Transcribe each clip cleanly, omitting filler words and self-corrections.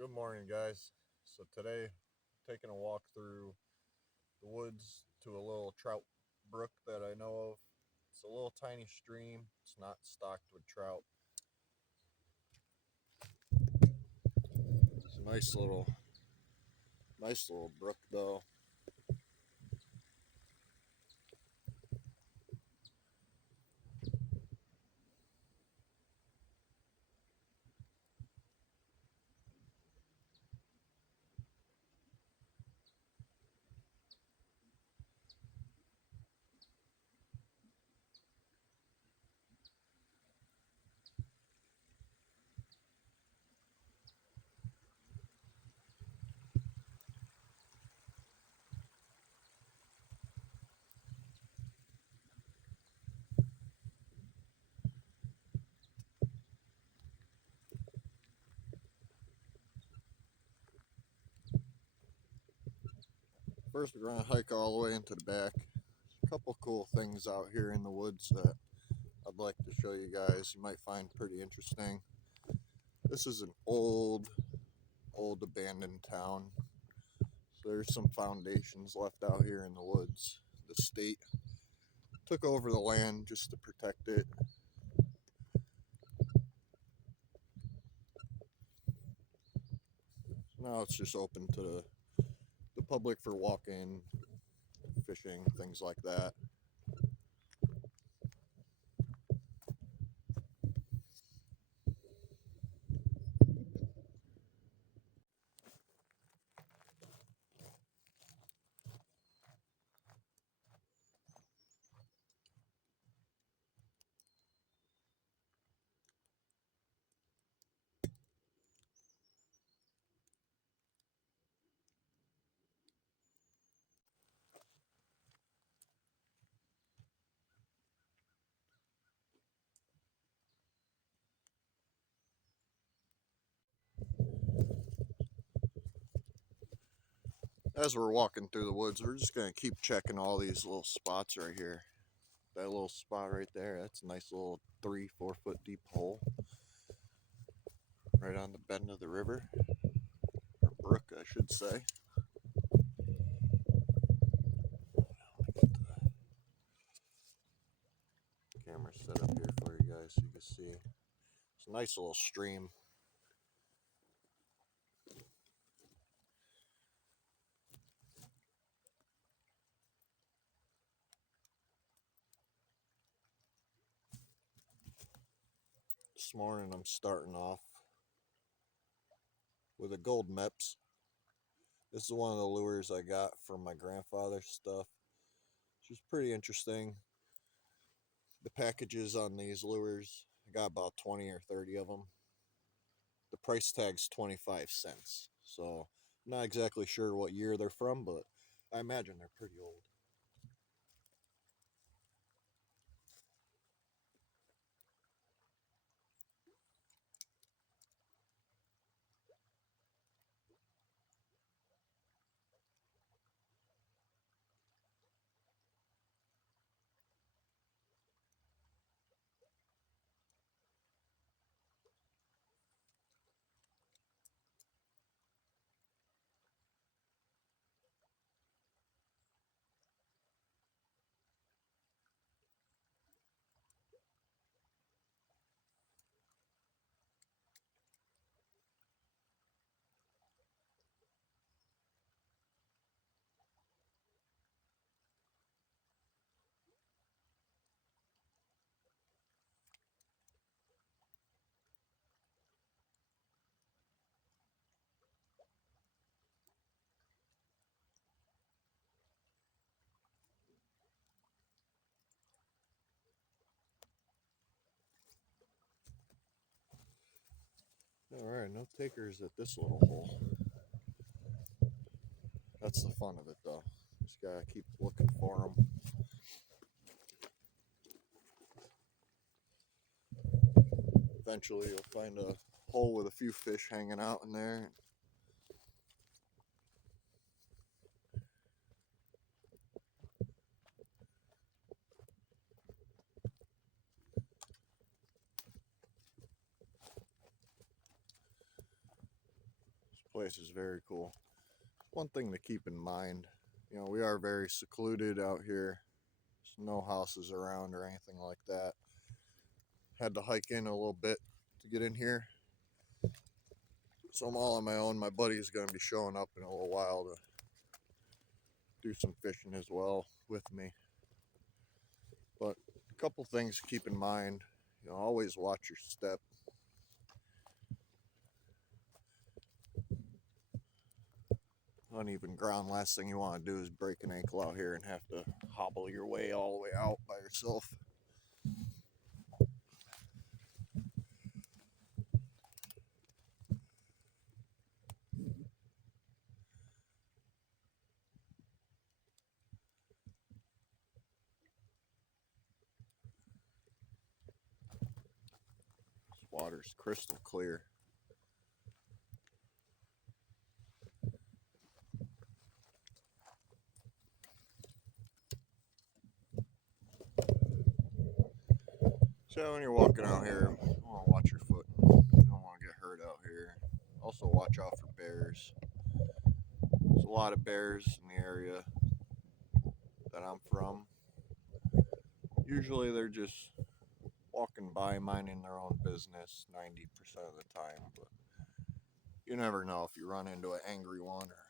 Good morning, guys. So today, taking a walk through the woods to a little trout brook that I know of. It's a little tiny stream. It's not stocked with trout. It's a nice little brook though. First, we're gonna hike all the way into the back. A couple cool things out here in the woods that I'd like to show you guys. You might find pretty interesting. This is an old abandoned town. So there's some foundations left out here in the woods. The state took over the land just to protect it. Now it's just open to the public for walking, fishing, things like that. As we're walking through the woods, we're just going to keep checking all these little spots right here. That little spot right there, that's a nice little 3-4 foot deep hole right on the bend of the river, or brook, I should say. Camera set up here for you guys so you can see. It's a nice little stream. This morning I'm starting off with a gold meps. This is one of the lures I got from my grandfather's stuff. Which is pretty interesting. The packages on these lures, I got about 20 or 30 of them. The price tag's 25 cents. So I'm not exactly sure what year they're from, but I imagine they're pretty old. Alright, no takers at this little hole. That's the fun of it though. Just gotta keep looking for them. Eventually you'll find a hole with a few fish hanging out in there. place is very cool. One thing to keep in mind, you know, we are very secluded out here. There's no houses around or anything like that. Had to hike in a little bit to get in here. So I'm all on my own. My buddy's going to be showing up in a little while to do some fishing as well with me. But a couple things to keep in mind. You know, always watch your step. Uneven ground, last thing you want to do is break an ankle out here and have to hobble your way all the way out by yourself. This water's crystal clear. So when you're walking out here, you want to watch your foot. You don't want to get hurt out here. Also watch out for bears. There's a lot of bears in the area that I'm from. Usually they're just walking by, minding their own business 90% of the time, but you never know if you run into an angry one or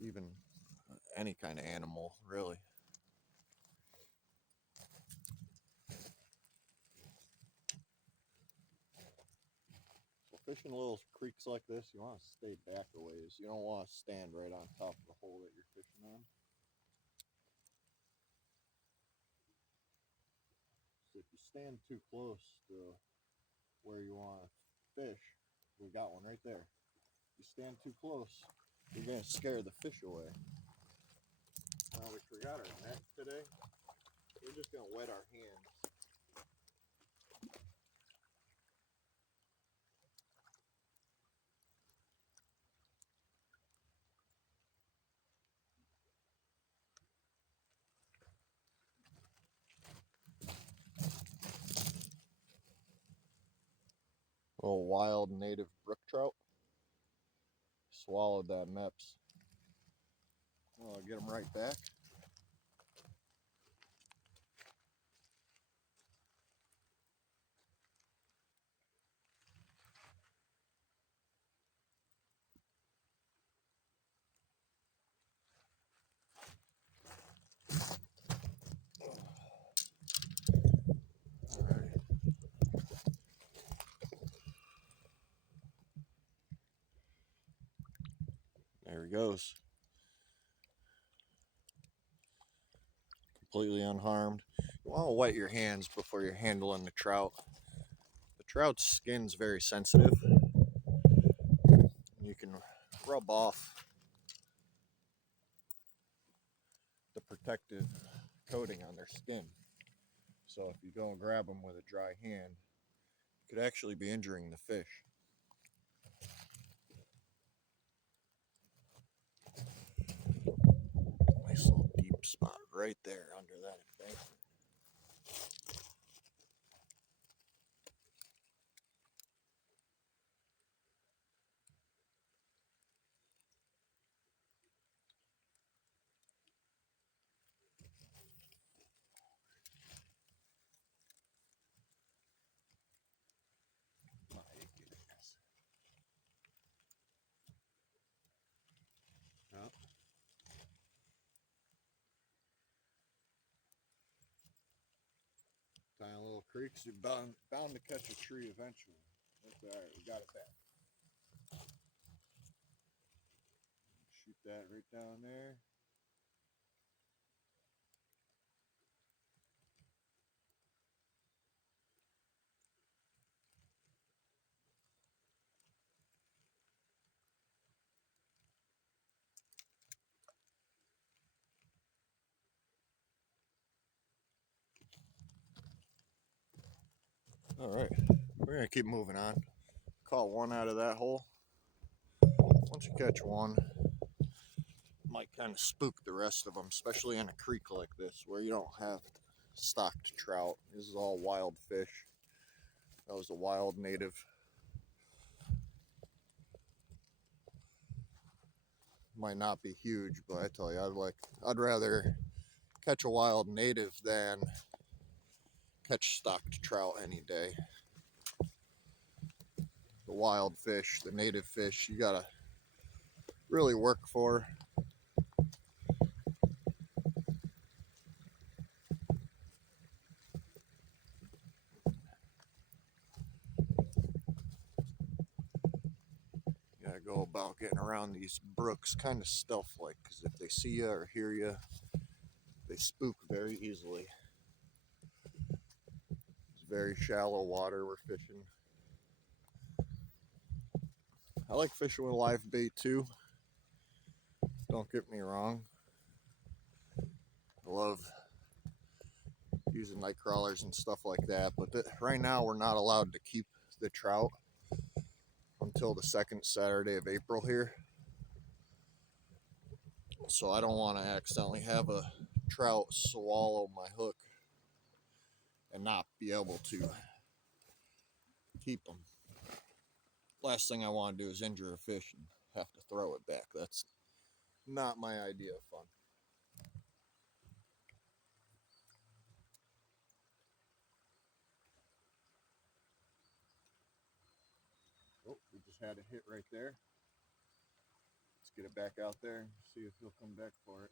even any kind of animal, really. So fishing little creeks like this, you want to stay back a ways. You don't want to stand right on top of the hole that you're fishing on. So if you stand too close to where you want to fish, we got one right there. If you stand too close, you're going to scare the fish away. We forgot our net today. We're just going to wet our hands. Little wild native brook trout. Swallowed that meps. Well, I'll get them right back. Alright. There he goes. Completely unharmed. You want to wet your hands before you're handling the trout. The trout's skin's very sensitive. You can rub off the protective coating on their skin. So if you go and grab them with a dry hand, you could actually be injuring the fish. Nice little deep spot right there under that embankment. Yep. Tiny little creeks, you're bound to catch a tree eventually. That's alright, we got it back. Shoot that right down there. Alright, we're going to keep moving on. Caught one out of that hole. Once you catch one, might kind of spook the rest of them, especially in a creek like this where you don't have stocked trout. This is all wild fish. That was a wild native. might not be huge, but I tell you, I'd rather catch a wild native than catch stocked trout any day. The wild fish, the native fish, you gotta really work for. You gotta go about getting around these brooks kind of stealth like, because if they see you or hear you, they spook very easily. It's very shallow water we're fishing. I like fishing with live bait too. Don't get me wrong. I love using night crawlers and stuff like that, but right now we're not allowed to keep the trout until the second Saturday of April here. So I don't want to accidentally have a trout swallow my hook and not be able to keep them. Last thing I want to do is injure a fish and have to throw it back. That's not my idea of fun. Oh, we just had a hit right there. Let's get it back out there and see if he'll come back for it.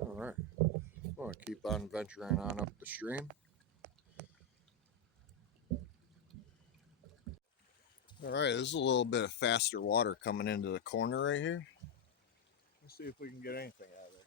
All right, I'm going to keep on venturing on up the stream. All right, this is a little bit of faster water coming into the corner right here. Let's see if we can get anything out of this.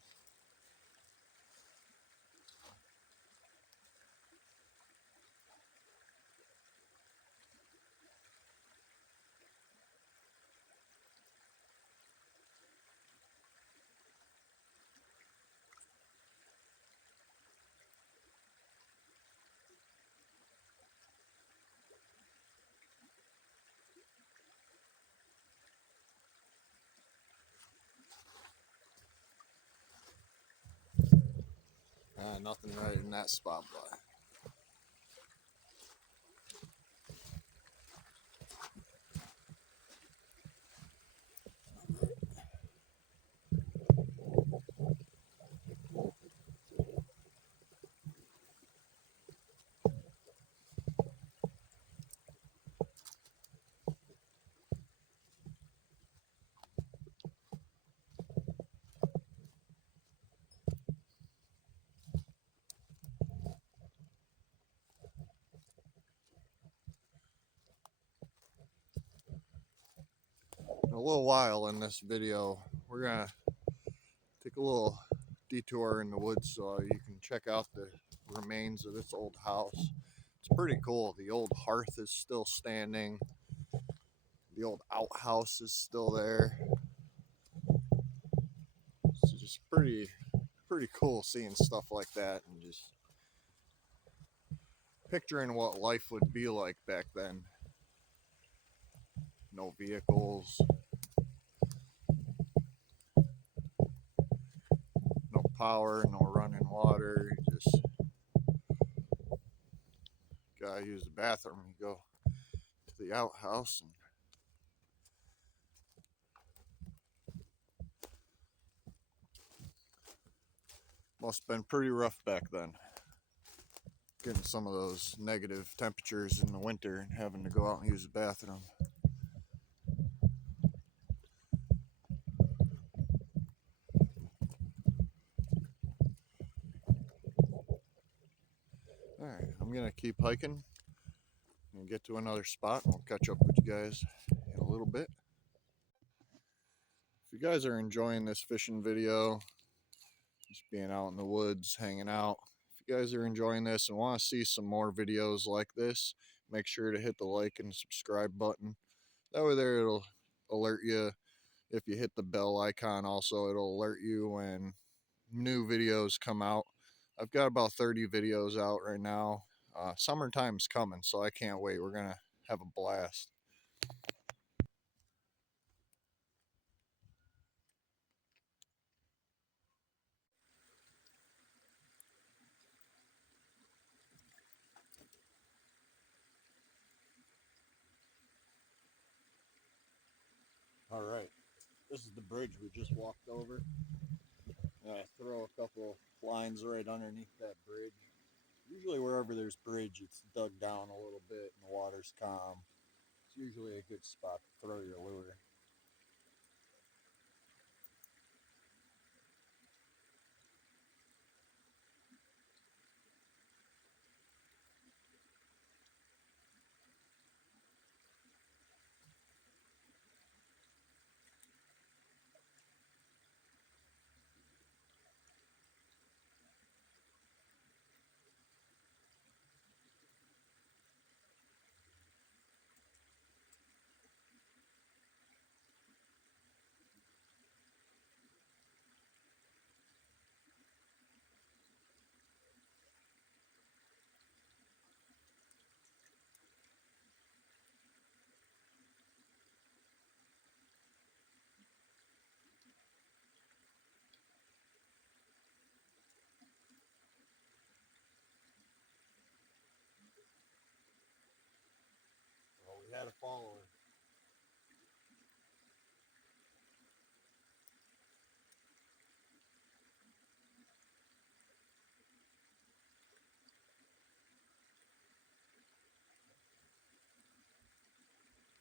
Nothing right in that spot, but in a little while in this video, we're gonna take a little detour in the woods so you can check out the remains of this old house. It's pretty cool. The old hearth is still standing. The old outhouse is still there. It's just pretty cool seeing stuff like that and just picturing what life would be like back then. No vehicles, no power, no running water. You just gotta use the bathroom. You go to the outhouse and must have been pretty rough back then. Getting some of those negative temperatures in the winter and having to go out and use the bathroom. Alright, I'm I'm gonna keep hiking and get to another spot, and I'll catch up with you guys in a little bit. If you guys are enjoying this fishing video, just being out in the woods, hanging out, if you guys are enjoying this and want to see some more videos like this, make sure to hit the like and subscribe button. That way there it'll alert you. If you hit the bell icon also, it'll alert you when new videos come out. I've got about 30 videos out right now. Summertime's coming, so I can't wait. We're gonna have a blast. All right, this is the bridge we just walked over. I throw a couple lines right underneath that bridge. Usually wherever there's bridge, it's dug down a little bit and the water's calm. It's usually a good spot to throw your lure. Well, we had a follower.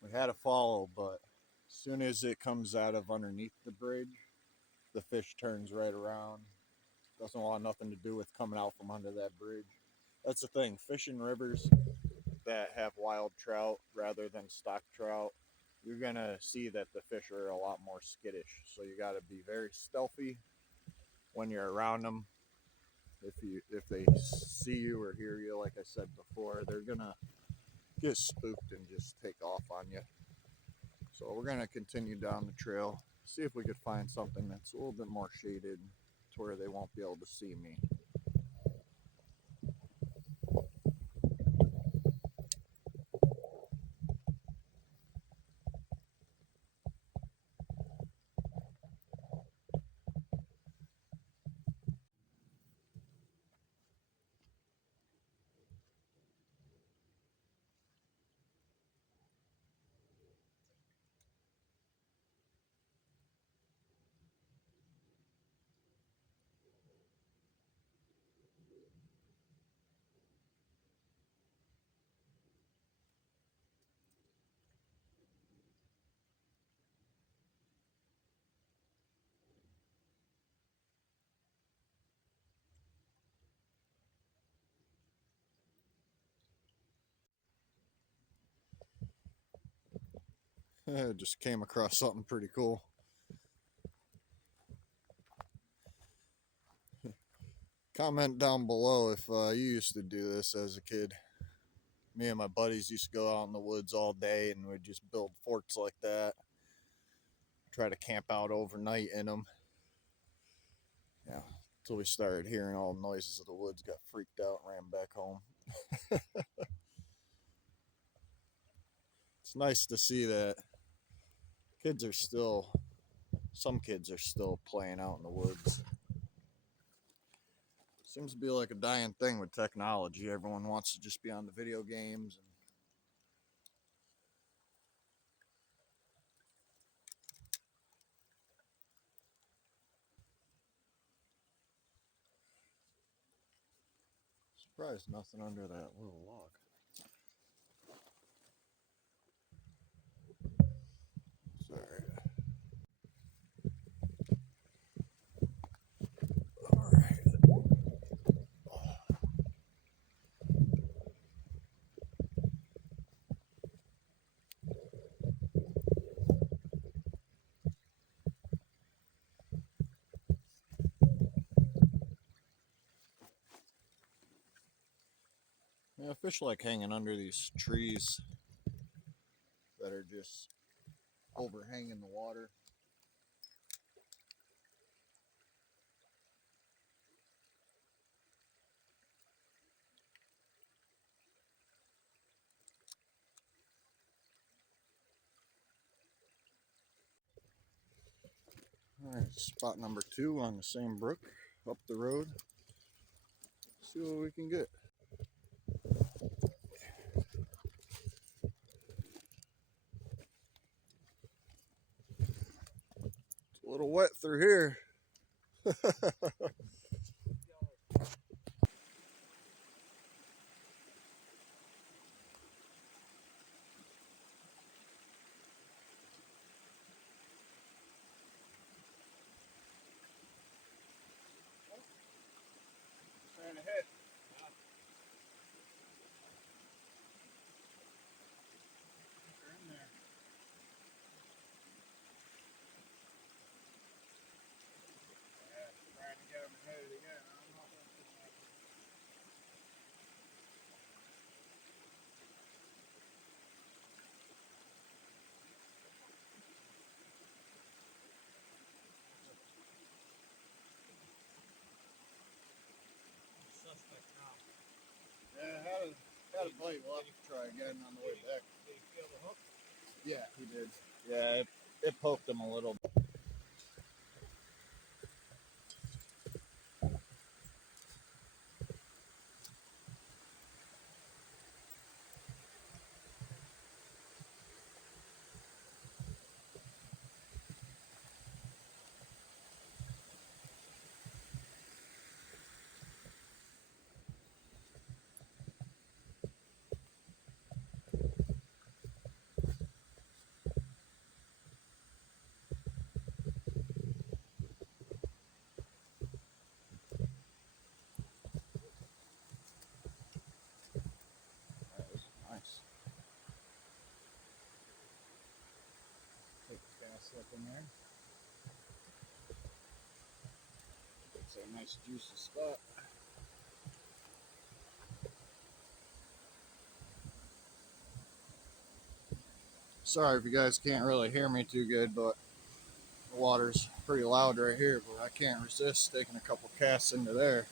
We had a follow, but as soon as it comes out of underneath the bridge, the fish turns right around. Doesn't want nothing to do with coming out from under that bridge. That's the thing. Fishing rivers that have wild trout rather than stock trout, you're gonna see that the fish are a lot more skittish. So you got to be very stealthy when you're around them. If they see you or hear you, like I said before, they're gonna get spooked and just take off on you. So we're gonna continue down the trail, see if we could find something that's a little bit more shaded to where they won't be able to see me. Just came across something pretty cool. Comment down below if you used to do this as a kid. Me and my buddies used to go out in the woods all day and we'd just build forts like that. Try to camp out overnight in them. Yeah, until we started hearing all the noises of the woods, got freaked out, ran back home. It's nice to see that some kids are still playing out in the woods. Seems to be like a dying thing with technology. Everyone wants to just be on the video games. Surprised nothing under that little log. Sorry. All right. fish like hanging under these trees that are just overhanging the water. All right, spot number 2 on the same brook up the road. See what we can get. It's a little wet through here. Trying to hit. They're in there. Yeah, trying to get them to hit it again. I don't know if that's gonna happen. Suspect now. Yeah, had a bite. We'll have to try again on the way back. Did he feel the hook? Yeah, he did. Yeah, it poked him a little. That was nice. Take the gas up in there. It's a nice juicy spot. Sorry if you guys can't really hear me too good, but the water's pretty loud right here, but I can't resist taking a couple casts into there.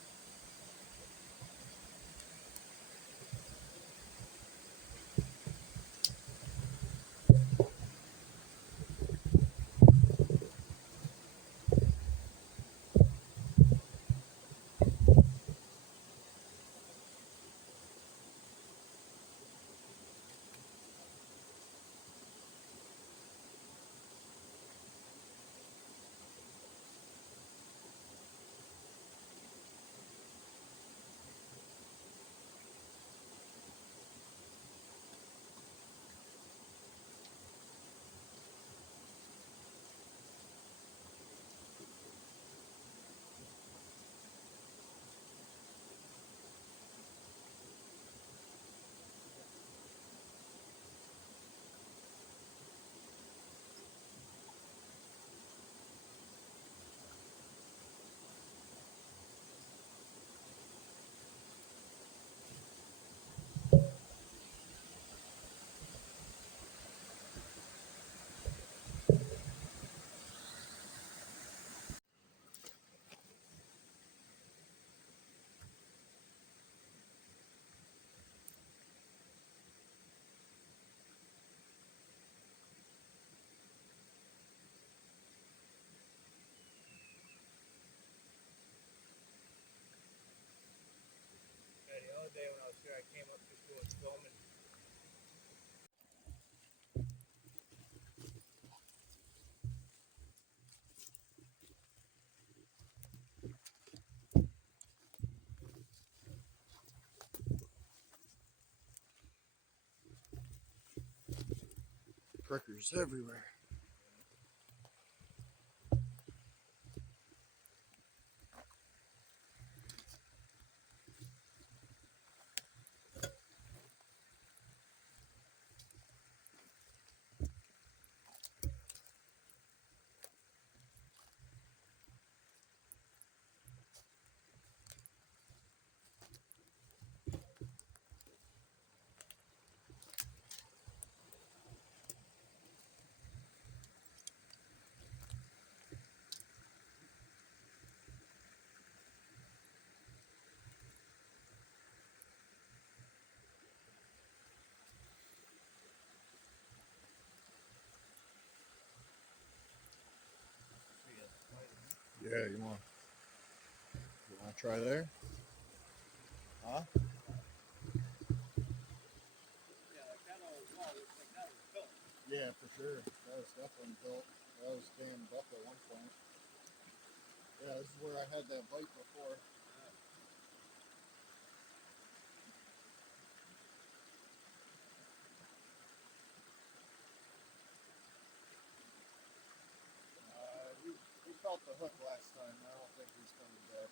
Yeah, the other day when I was here, I came up just doing filming. Crickers everywhere. Yeah, you want to try there? Huh? Yeah, like that old wall looks like that was built. Yeah, for sure. That was definitely built. That was dammed up at one point. Yeah, this is where I had that bite before. We felt the hook last time. I don't think he's coming back.